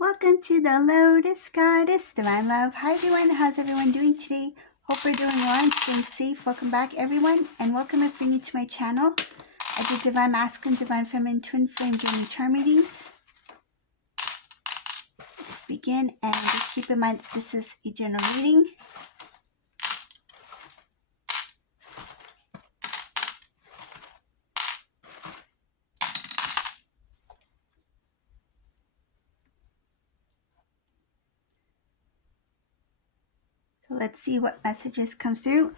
Welcome to the Lotus Goddess, Divine Love. Hi everyone, how's everyone doing today? Hope we're doing well and staying safe. Welcome back everyone, and welcome if you're new to my channel. I do Divine Masculine, Divine Feminine, Twin Flame Journey Charm readings. Let's begin, and just keep in mind that this is a general reading. So let's see what messages comes through.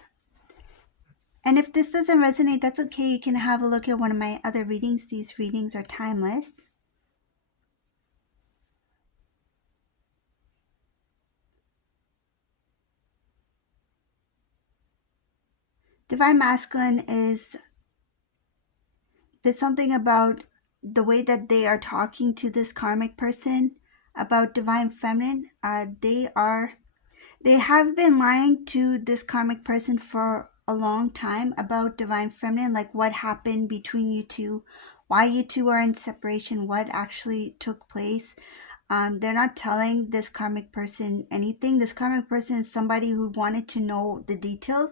And if this doesn't resonate, that's okay. You can have a look at one of my other readings. These readings are timeless. Divine Masculine is, there's something about the way that they are talking to this karmic person about Divine Feminine. They have been lying to this karmic person for a long time about Divine Feminine, like what happened between you two, why you two are in separation, what actually took place. They're not telling this karmic person anything. This karmic person is somebody who wanted to know the details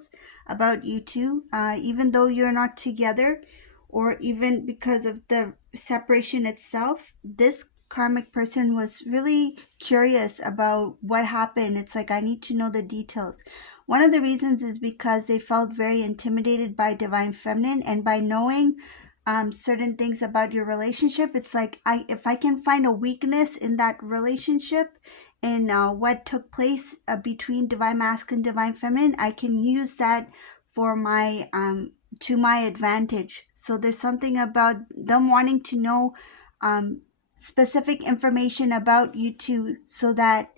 about you two, even though you're not together, or even because of the separation itself. This karmic person was really curious about what happened. It's like, I need to know the details. One of the reasons is because they felt very intimidated by Divine Feminine, and by knowing certain things about your relationship, it's like, if I can find a weakness in that relationship, and what took place between Divine Masculine, Divine Feminine, I can use that for my to my advantage. So there's something about them wanting to know specific information about you two, so that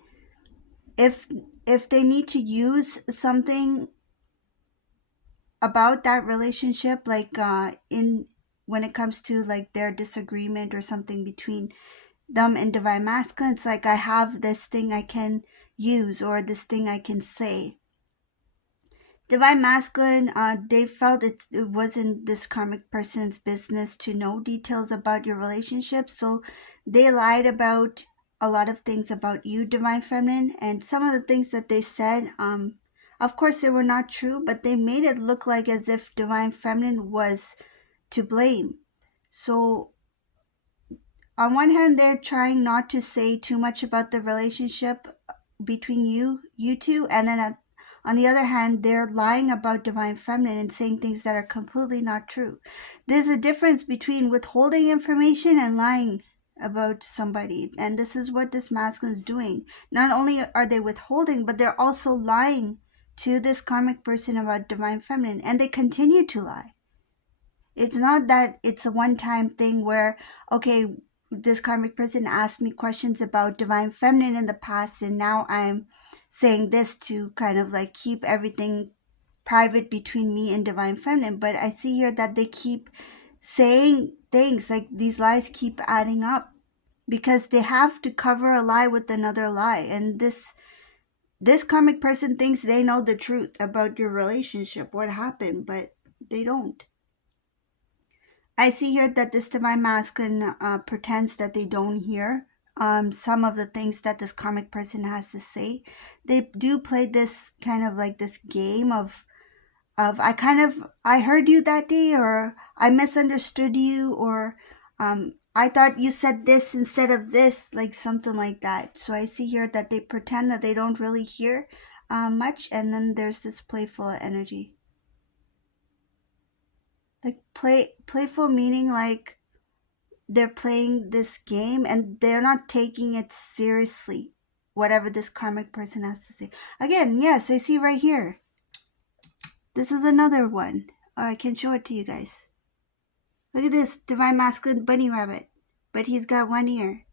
if they need to use something about that relationship, like in when it comes to like their disagreement or something between them and Divine Masculine, it's like, I have this thing I can use, or this thing I can say. Divine Masculine, they felt it wasn't this karmic person's business to know details about your relationship, so they lied about a lot of things about you, Divine Feminine. And some of the things that they said, of course they were not true, but they made it look like as if Divine Feminine was to blame. So on one hand, they're trying not to say too much about the relationship between you two, and then on the other hand, they're lying about Divine Feminine and saying things that are completely not true. There's a difference between withholding information and lying about somebody, and this is what this masculine is doing. Not only are they withholding, but they're also lying to this karmic person about Divine Feminine, and they continue to lie. It's not that it's a one-time thing where, okay, this karmic person asked me questions about Divine Feminine in the past, and now I'm saying this to kind of like keep everything private between me and Divine Feminine. But I see here that they keep saying things, like these lies keep adding up, because they have to cover a lie with another lie. And this karmic person thinks they know the truth about your relationship, what happened, but they don't. I see here that this Divine Masculine pretends that they don't hear some of the things that this karmic person has to say. They do play this kind of like this game of I heard you that day, or I misunderstood you, or I thought you said this instead of this, like something like that. So I see here that they pretend that they don't really hear much, and then there's this playful energy. Like playful meaning like they're playing this game and they're not taking it seriously, whatever this karmic person has to say. Again, yes, I see right here. This is another one. I can show it to you guys. Look at this Divine Masculine bunny rabbit, but he's got one ear.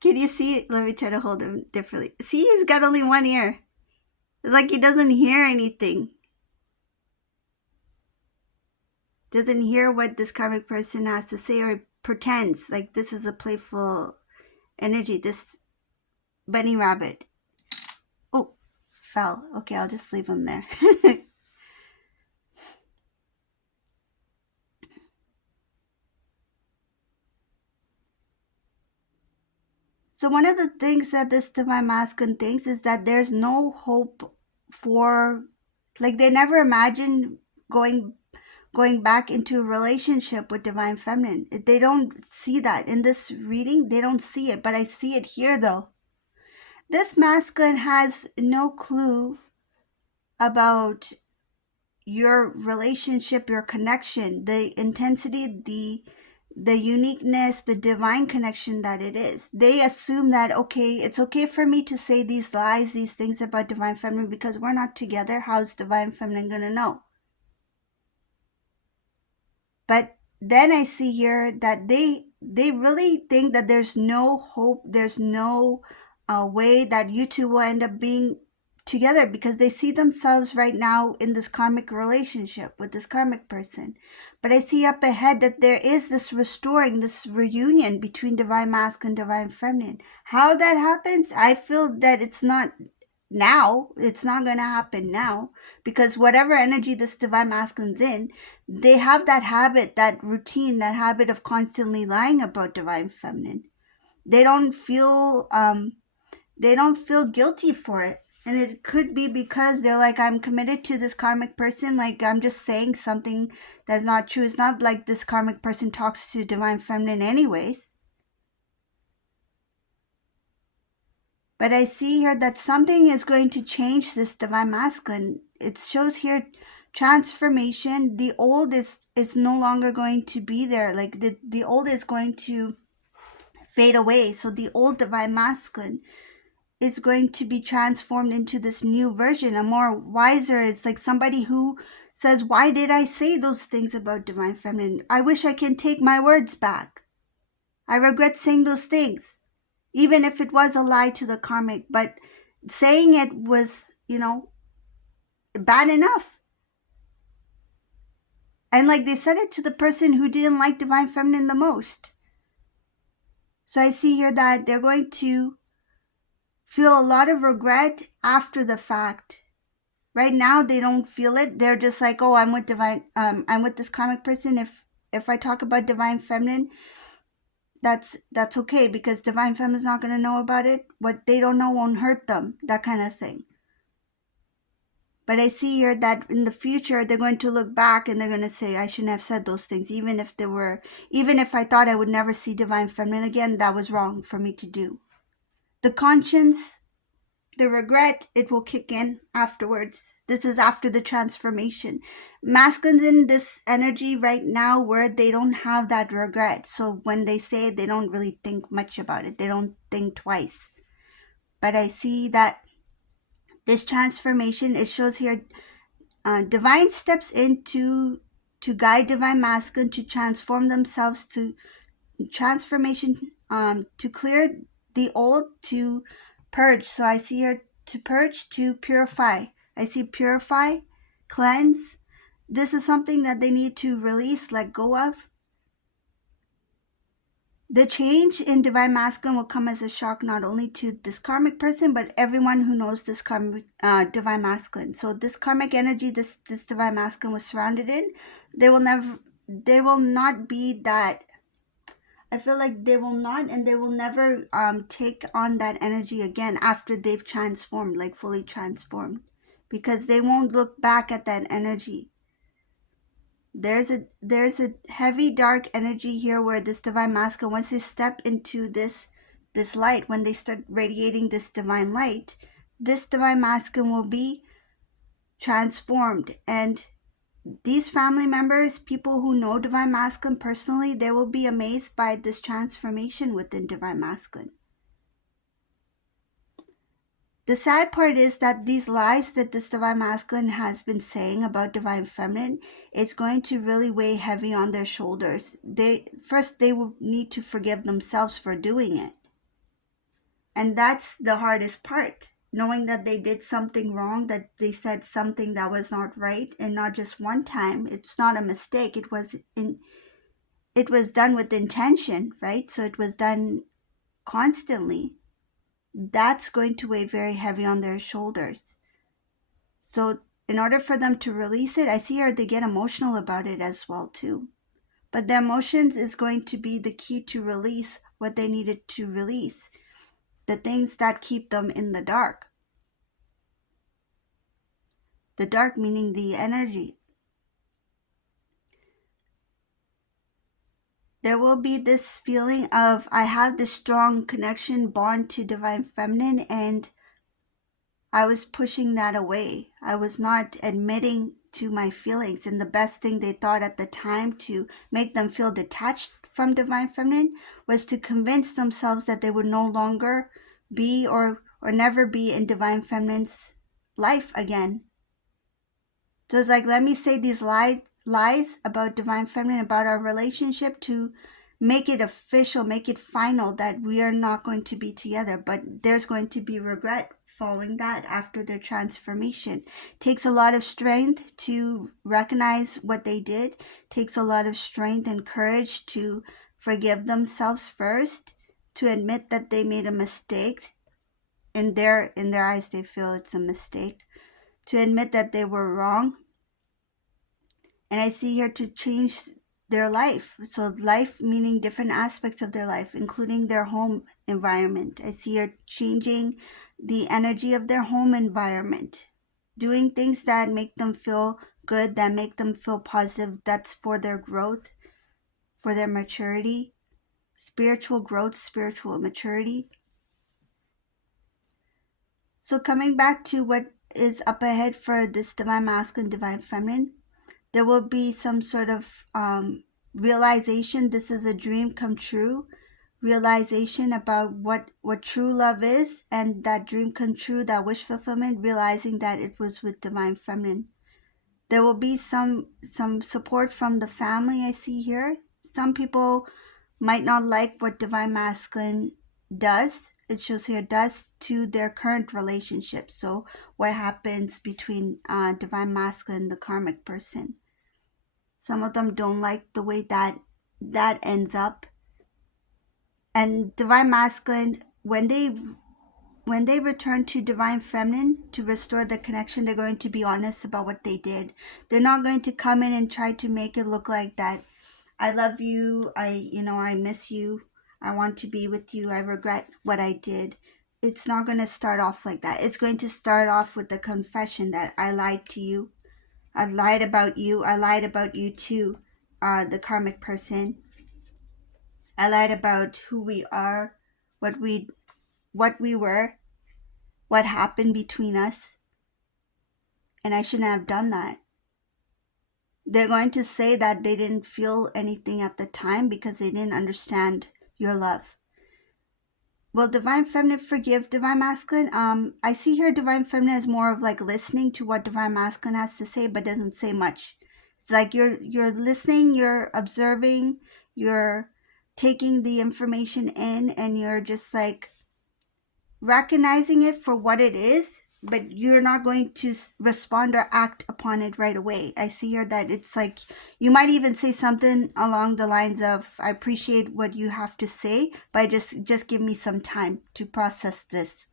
Can you see it? Let me try to hold him differently. See, he's got only one ear. It's like he doesn't hear anything. Doesn't hear what this karmic person has to say, or pretends like this is a playful energy. This bunny rabbit. Oh, fell. Okay, I'll just leave him there. So one of the things that this divine masculine thinks is that there's no hope for, like, they never imagine going back into a relationship with divine feminine. They don't see that in this reading. They don't see it, but I see it here though. This masculine has no clue about your relationship, your connection, the intensity, the uniqueness, the divine connection that it is. They assume that, okay, it's okay for me to say these lies, these things about divine feminine because we're not together. How's divine feminine gonna know? But then I see here that they really think that there's no hope, there's no way that you two will end up being together because they see themselves right now in this karmic relationship with this karmic person. But I see up ahead that there is this restoring, this reunion between divine masculine and divine feminine. How that happens, I feel that it's not now. It's not going to happen now because whatever energy this divine masculine's in, they have that habit, that routine, that habit of constantly lying about divine feminine. They don't feel guilty for it. And it could be because they're like, I'm committed to this karmic person. Like, I'm just saying something that's not true. It's not like this karmic person talks to divine feminine anyways. But I see here that something is going to change this divine masculine. It shows here transformation. The old is no longer going to be there. Like the old is going to fade away. So the old divine masculine is going to be transformed into this new version, a more wiser. It's like somebody who says, why did I say those things about divine feminine? I wish I can take my words back. I regret saying those things, even if it was a lie to the karmic, but saying it was, bad enough. And like they said it to the person who didn't like divine feminine the most. So I see here that they're going to feel a lot of regret after the fact. Right now they don't feel it. They're just like, oh, I'm with this karmic person. If I talk about divine feminine, that's okay because divine feminine's not going to know about it. What they don't know won't hurt them, that kind of thing. But I see here that in the future they're going to look back and they're going to say, I shouldn't have said those things. Even if I thought I would never see divine feminine again, that was wrong for me to do. The conscience, the regret, it will kick in afterwards. This is after the transformation. Masculines in this energy right now where they don't have that regret. So when they say it, they don't really think much about it. They don't think twice. But I see that this transformation, it shows here divine steps in to guide divine masculine to transform themselves, to transformation, to clear the old, to purge. So I see here to purge, to purify. I see purify, cleanse. This is something that they need to release, let go of. The change in divine masculine will come as a shock not only to this karmic person, but everyone who knows this karmic divine masculine. So this karmic energy, this divine masculine was surrounded in, they will not be that. I feel like they will not, and they will never take on that energy again after they've transformed, like fully transformed, because they won't look back at that energy. There's a heavy dark energy here where this divine masculine, once they step into this light, when they start radiating this divine light, this divine masculine will be transformed. And these family members, people who know divine masculine personally, they will be amazed by this transformation within divine masculine. The sad part is that these lies that this divine masculine has been saying about divine feminine is going to really weigh heavy on their shoulders. They will need to forgive themselves for doing it. And that's the hardest part, knowing that they did something wrong, that they said something that was not right, and not just one time. It's not a mistake. It was done with intention, right? So it was done constantly. That's going to weigh very heavy on their shoulders. So in order for them to release it, I see here they get emotional about it as well too. But the emotions is going to be the key to release what they needed to release. the things that keep them in the dark. The dark meaning the energy. There will be this feeling of, I have this strong connection, bond to divine feminine, and I was pushing that away. I was not admitting to my feelings. And the best thing they thought at the time to make them feel detached from divine feminine was to convince themselves that they would no longer be or never be in divine feminine's life again. So it's like, let me say these lies about divine feminine, about our relationship, to make it official, make it final that we are not going to be together. But there's going to be regret following that after their transformation. It takes a lot of strength to recognize what they did. It takes a lot of strength and courage to forgive themselves first, to admit that they made a mistake. In their eyes, they feel it's a mistake. To admit that they were wrong. And I see here to change their life. So life meaning different aspects of their life, including their home environment. I see here changing the energy of their home environment, doing things that make them feel good, that make them feel positive, that's for their growth, for their maturity, spiritual growth, spiritual maturity. So coming back to what is up ahead for this divine masculine, divine feminine, there will be some sort of realization this is a dream come true, realization about what true love is, and that dream come true, that wish fulfillment, realizing that it was with divine feminine. There will be some support from the family I see here. Some people might not like what divine masculine does. It shows here does to their current relationship. So what happens between divine masculine and the karmic person. Some of them don't like the way that ends up. And divine masculine, when they return to divine feminine to restore the connection, they're going to be honest about what they did. They're not going to come in and try to make it look like that I love you, I miss you, I want to be with you, I regret what I did. It's not going to start off like that. It's going to start off with the confession that I lied to you. I lied about you. I lied about you too, the karmic person. I lied about who we are, what we were, what happened between us, and I shouldn't have done that. They're going to say that they didn't feel anything at the time because they didn't understand your love. Will divine feminine forgive divine masculine? I see here divine feminine is more of like listening to what divine masculine has to say, but doesn't say much. It's like you're listening, you're observing, you're taking the information in, and you're just like recognizing it for what it is, but you're not going to respond or act upon it right away. I see here that it's like you might even say something along the lines of, I appreciate what you have to say, but just give me some time to process this.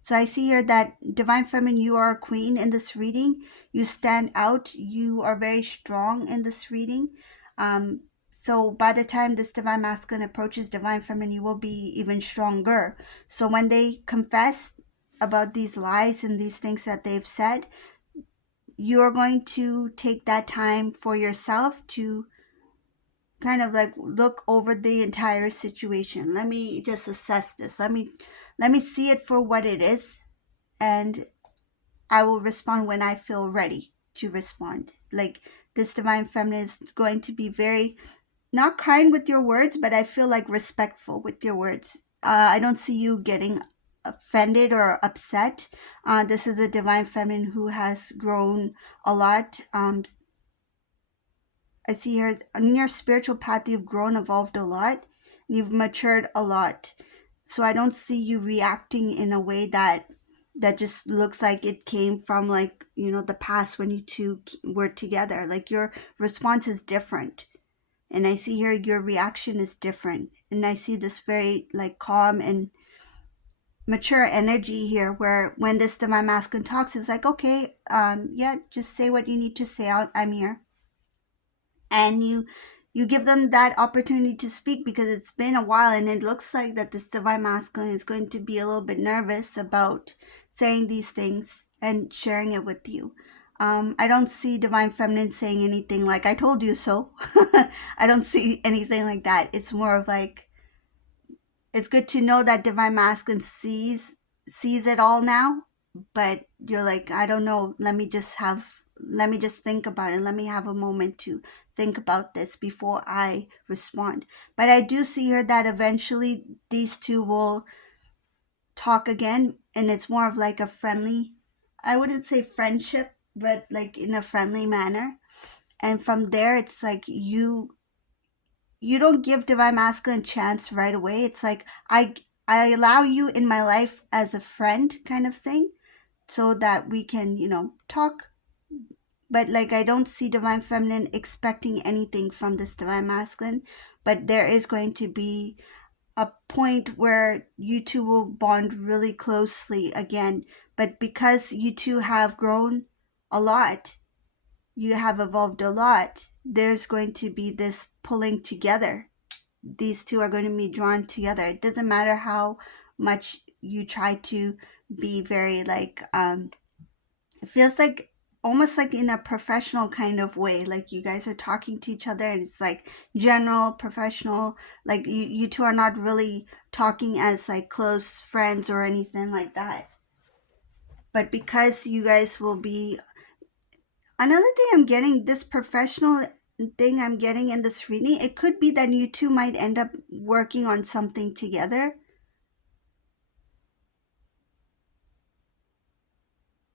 So I see here that divine feminine, you are a queen in this reading. You stand out. You are very strong in this reading. So by the time this divine masculine approaches divine feminine, you will be even stronger. So when they confess about these lies and these things that they've said, you're going to take that time for yourself to kind of like look over the entire situation. Let me just assess this. Let me see it for what it is, and I will respond when I feel ready to respond. Like this divine feminine is going to be very not kind with your words, but I feel like respectful with your words. I don't see you getting offended or upset. This is a divine feminine who has grown a lot. I see here on your spiritual path, you've grown, evolved a lot, and you've matured a lot. So I don't see you reacting in a way that just looks like it came from like, the past when you two were together. Like your response is different. And I see here your reaction is different. And I see this very like calm and mature energy here, where when this divine masculine talks, it's like, okay, yeah, just say what you need to say. I'm here. And you you give them that opportunity to speak, because it's been a while and it looks like that this divine masculine is going to be a little bit nervous about saying these things and sharing it with you. I don't see divine feminine saying anything like "I told you so." I don't see anything like that. It's more of like, it's good to know that divine masculine sees it all now, but you're like, I don't know, let me just think about it, let me have a moment to think about this before I respond. But I do see here that eventually these two will talk again, and it's more of like a friendly, I wouldn't say friendship, but like in a friendly manner. And from there, it's like you don't give divine masculine a chance right away. It's like I allow you in my life as a friend kind of thing, so that we can, talk. But like, I don't see divine feminine expecting anything from this divine masculine, but there is going to be a point where you two will bond really closely again. But because you two have grown a lot, you have evolved a lot, there's going to be this pulling together. These two are going to be drawn together. It doesn't matter how much you try to be very like, it feels like almost like in a professional kind of way, like you guys are talking to each other and it's like general professional, like you two are not really talking as like close friends or anything like that. But because you guys will be, another thing I'm getting, this professional thing I'm getting in this reading, it could be that you two might end up working on something together.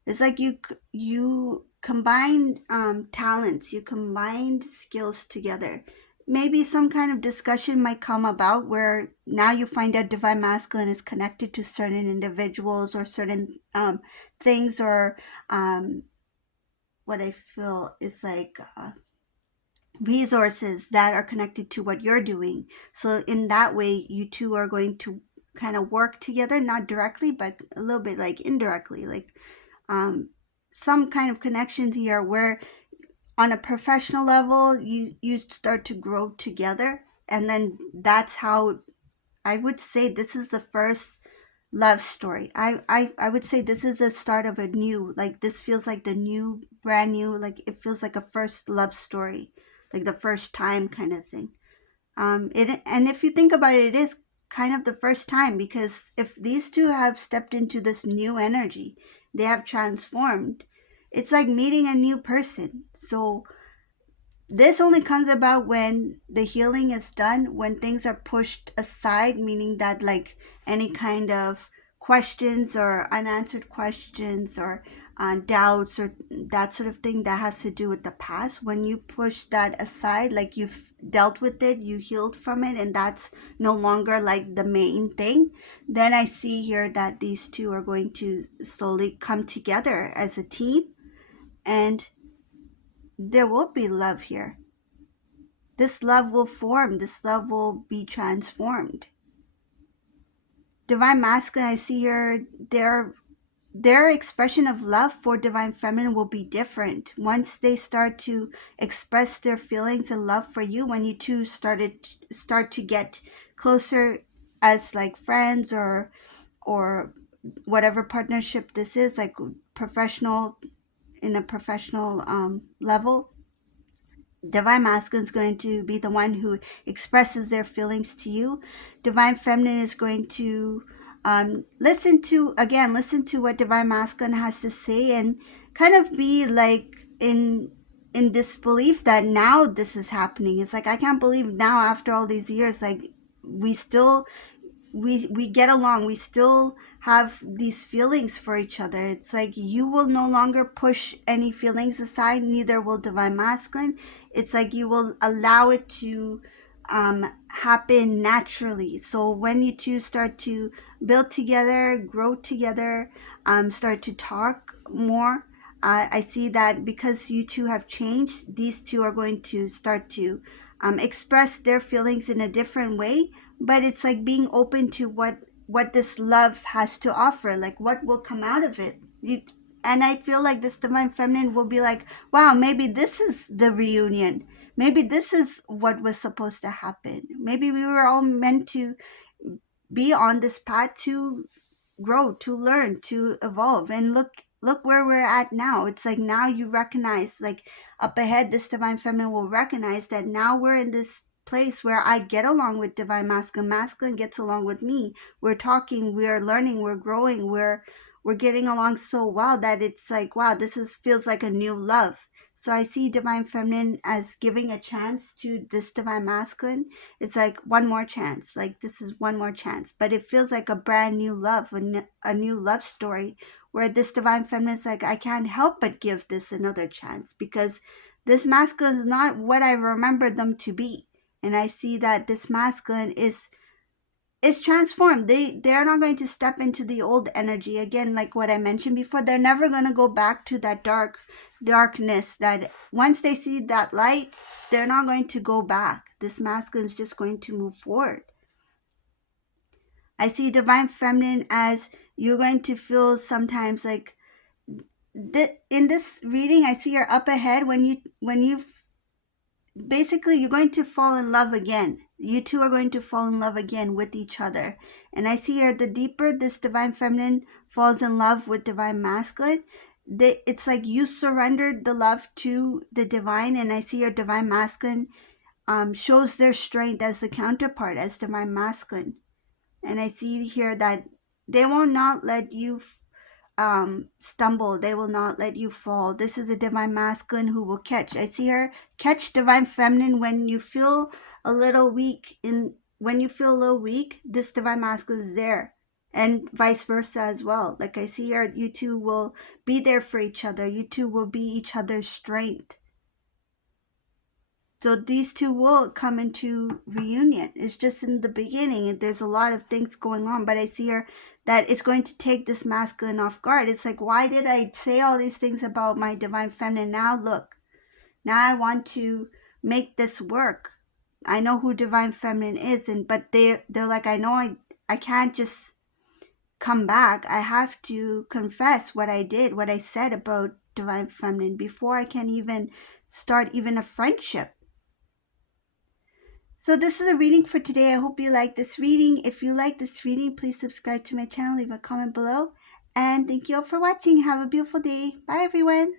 It's like you combined talents, you combined skills together. Maybe some kind of discussion might come about where now you find out divine masculine is connected to certain individuals or certain things, or um, what I feel is like resources that are connected to what you're doing. So in that way, you two are going to kind of work together, not directly, but a little bit like indirectly, like um, some kind of connections here where on a professional level you start to grow together, and then that's how I would say this is the first love story. I would say this is the start of a new, like this feels like the new, brand new, like it feels like a first love story, like the first time kind of thing. It, and if you think about it, it is kind of the first time, because if these two have stepped into this new energy, they have transformed. It's like meeting a new person. So this only comes about when the healing is done, when things are pushed aside, meaning that like any kind of questions or unanswered questions or doubts or that sort of thing that has to do with the past, when you push that aside, like you've dealt with it, you healed from it, and that's no longer like the main thing, then I see here that these two are going to slowly come together as a team, and there will be love here. This love will form, this love will be transformed. Divine masculine, I see here, their expression of love for divine feminine will be different once they start to express their feelings and love for you. When you two start to get closer as like friends, or whatever partnership this is, like professional, in a professional level, divine masculine is going to be the one who expresses their feelings to you. Divine feminine is going to listen to what divine masculine has to say, and kind of be like in disbelief that now this is happening. It's like, I can't believe now after all these years, like we still, we get along, we still have these feelings for each other. It's like you will no longer push any feelings aside, neither will divine masculine. It's like you will allow it to happen naturally. So when you two start to build together, grow together, start to talk more, I see that because you two have changed, these two are going to start to express their feelings in a different way. But it's like being open to what this love has to offer, like what will come out of it. And I feel like this divine feminine will be like, wow, maybe this is the reunion. maybe this is what was supposed to happen. Maybe we were all meant to be on this path to grow, to learn, to evolve. And look where we're at now. It's like now you recognize, like up ahead, this divine feminine will recognize that now we're in this place where I get along with divine masculine, masculine gets along with me. We're talking, we're learning, we're growing, we're getting along so well that it's like, wow, this is feels like a new love. So I see divine feminine as giving a chance to this divine masculine. It's like one more chance, like this is one more chance, but it feels like a brand new love, a new love story, where this divine feminine is like, I can't help but give this another chance, because this masculine is not what I remember them to be. And I see that this masculine is transformed. They're not going to step into the old energy again, like what I mentioned before. They're never going to go back to that darkness. That once they see that light, they're not going to go back. This masculine is just going to move forward. I see divine feminine as you're going to feel sometimes like in this reading. I see her up ahead when you basically you're going to fall in love again. You two are going to fall in love again with each other. And I see here, the deeper this divine feminine falls in love with divine masculine, it's like you surrendered the love to the divine. And I see your divine masculine shows their strength as the counterpart, as divine masculine. And I see here that they will not let you stumble. They will not let you fall. This is a divine masculine who will catch. I see her catch divine feminine when you feel a little weak. When you feel a little weak, this divine masculine is there, and vice versa as well. Like I see her, you two will be there for each other. You two will be each other's strength. So these two will come into reunion. It's just in the beginning. There's a lot of things going on, but I see her that it's going to take this masculine off guard. It's like, why did I say all these things about my divine feminine? Now look, now I want to make this work. I know who divine feminine is, but they're like, I know I can't just come back. I have to confess what I did, what I said about divine feminine before I can even start even a friendship. So this is a reading for today. I hope you like this reading. If you like this reading, please subscribe to my channel, leave a comment below. And thank you all for watching. Have a beautiful day. Bye, everyone.